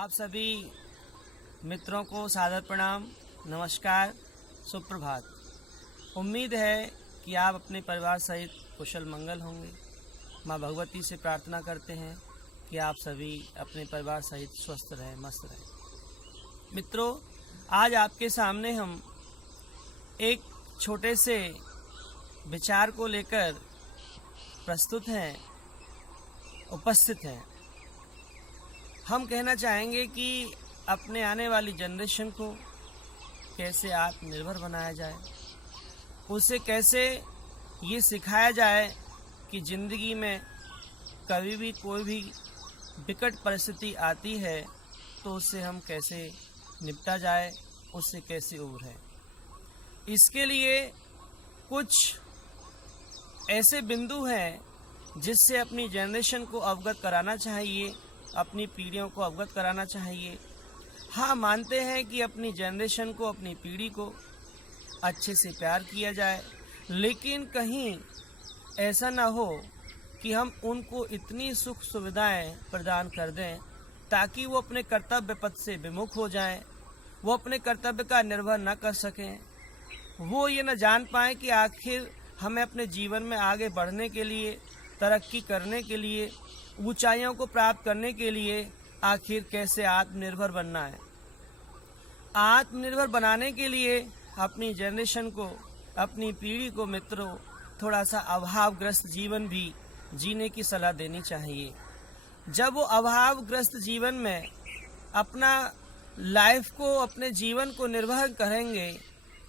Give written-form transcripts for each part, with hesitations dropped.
आप सभी मित्रों को सादर प्रणाम, नमस्कार, सुप्रभात। उम्मीद है कि आप अपने परिवार सहित कुशल मंगल होंगे। माँ भगवती से प्रार्थना करते हैं कि आप सभी अपने परिवार सहित स्वस्थ रहें, मस्त रहें। मित्रों, आज आपके सामने हम एक छोटे से विचार को लेकर प्रस्तुत हैं, उपस्थित हैं। हम कहना चाहेंगे कि अपने आने वाली जनरेशन को कैसे आत्मनिर्भर बनाया जाए, उसे कैसे ये सिखाया जाए कि ज़िंदगी में कभी भी कोई भी विकट परिस्थिति आती है तो उससे हम कैसे निपटा जाए, उससे कैसे उभरें। इसके लिए कुछ ऐसे बिंदु हैं जिससे अपनी जनरेशन को अवगत कराना चाहिए, अपनी पीढ़ियों को अवगत कराना चाहिए। हाँ, मानते हैं कि अपनी जनरेशन को, अपनी पीढ़ी को अच्छे से प्यार किया जाए, लेकिन कहीं ऐसा ना हो कि हम उनको इतनी सुख सुविधाएं प्रदान कर दें ताकि वो अपने कर्तव्य पथ से विमुख हो जाएं, वो अपने कर्तव्य का निर्वहन न कर सकें, वो ये न जान पाएं कि आखिर हमें अपने जीवन में आगे बढ़ने के लिए, तरक्की करने के लिए, ऊंचाइयों को प्राप्त करने के लिए आखिर कैसे आत्मनिर्भर बनना है। आत्मनिर्भर बनाने के लिए अपनी जनरेशन को, अपनी पीढ़ी को मित्रों, थोड़ा सा अभावग्रस्त जीवन भी जीने की सलाह देनी चाहिए। जब वो अभावग्रस्त जीवन में अपना लाइफ को, अपने जीवन को निर्वह करेंगे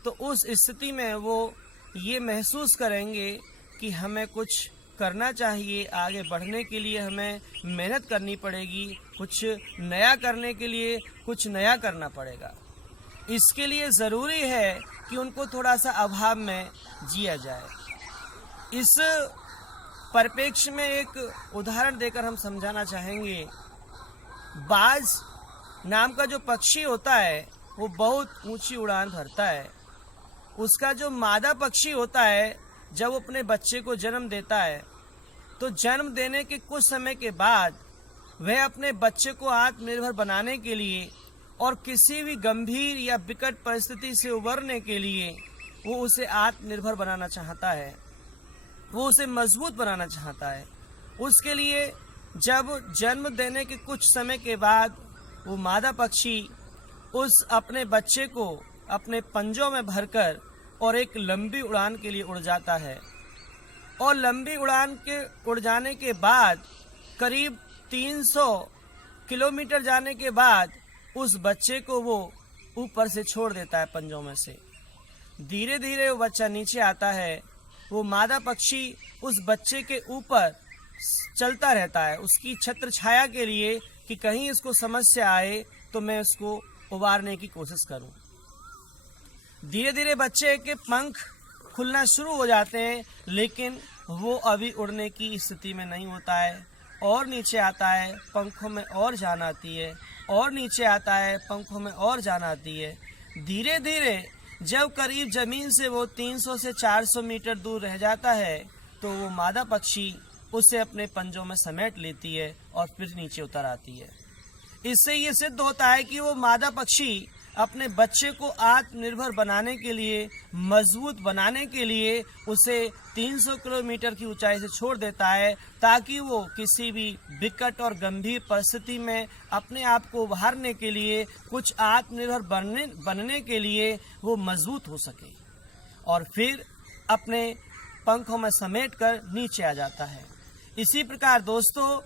तो उस स्थिति में वो ये महसूस करेंगे कि हमें कुछ करना चाहिए, आगे बढ़ने के लिए हमें मेहनत करनी पड़ेगी, कुछ नया करने के लिए कुछ नया करना पड़ेगा। इसके लिए ज़रूरी है कि उनको थोड़ा सा अभाव में जिया जाए। इस परिप्रेक्ष्य में एक उदाहरण देकर हम समझाना चाहेंगे। बाज नाम का जो पक्षी होता है वो बहुत ऊंची उड़ान भरता है। उसका जो मादा पक्षी होता है, जब वो अपने बच्चे को जन्म देता है तो जन्म देने के कुछ समय के बाद वह अपने बच्चे को आत्मनिर्भर बनाने के लिए और किसी भी गंभीर या विकट परिस्थिति से उबरने के लिए वो उसे आत्मनिर्भर बनाना चाहता है, वो उसे मजबूत बनाना चाहता है। उसके लिए जब जन्म देने के कुछ समय के बाद वो मादा पक्षी उस अपने बच्चे को अपने पंजों में भरकर और एक लंबी उड़ान के लिए उड़ जाता है। और लंबी उड़ान के उड़ जाने के बाद करीब 300 किलोमीटर जाने के बाद उस बच्चे को वो ऊपर से छोड़ देता है पंजों में से। धीरे धीरे वो बच्चा नीचे आता है। वो मादा पक्षी उस बच्चे के ऊपर चलता रहता है, उसकी छत्र छाया के लिए कि कहीं इसको समस्या आए तो मैं उसको उबारने की कोशिश करूं। धीरे धीरे बच्चे के पंख खुलना शुरू हो जाते हैं, लेकिन वो अभी उड़ने की स्थिति में नहीं होता है। और नीचे आता है, पंखों में और जान आती है, और नीचे आता है, पंखों में और जान आती है। धीरे धीरे जब करीब जमीन से वो 300 से 400 मीटर दूर रह जाता है तो वो मादा पक्षी उसे अपने पंजों में समेट लेती है और फिर नीचे उतर आती है। इससे ये सिद्ध होता है कि वो मादा पक्षी अपने बच्चे को आत्मनिर्भर बनाने के लिए, मजबूत बनाने के लिए उसे 300 किलोमीटर की ऊंचाई से छोड़ देता है ताकि वो किसी भी विकट और गंभीर परिस्थिति में अपने आप को उभारने के लिए, कुछ आत्मनिर्भर बनने के लिए वो मजबूत हो सके और फिर अपने पंखों में समेट कर नीचे आ जाता है। इसी प्रकार दोस्तों,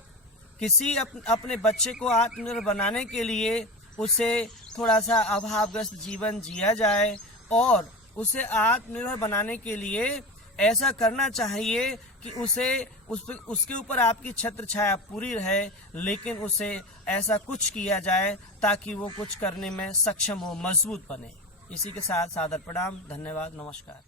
किसी अपने बच्चे को आत्मनिर्भर बनाने के लिए उसे थोड़ा सा अभावग्रस्त जीवन जिया जाए और उसे आत्मनिर्भर बनाने के लिए ऐसा करना चाहिए कि उसके ऊपर आपकी छत्र छाया पूरी रहे, लेकिन उसे ऐसा कुछ किया जाए ताकि वो कुछ करने में सक्षम हो, मजबूत बने। इसी के साथ सादर प्रणाम, धन्यवाद, नमस्कार।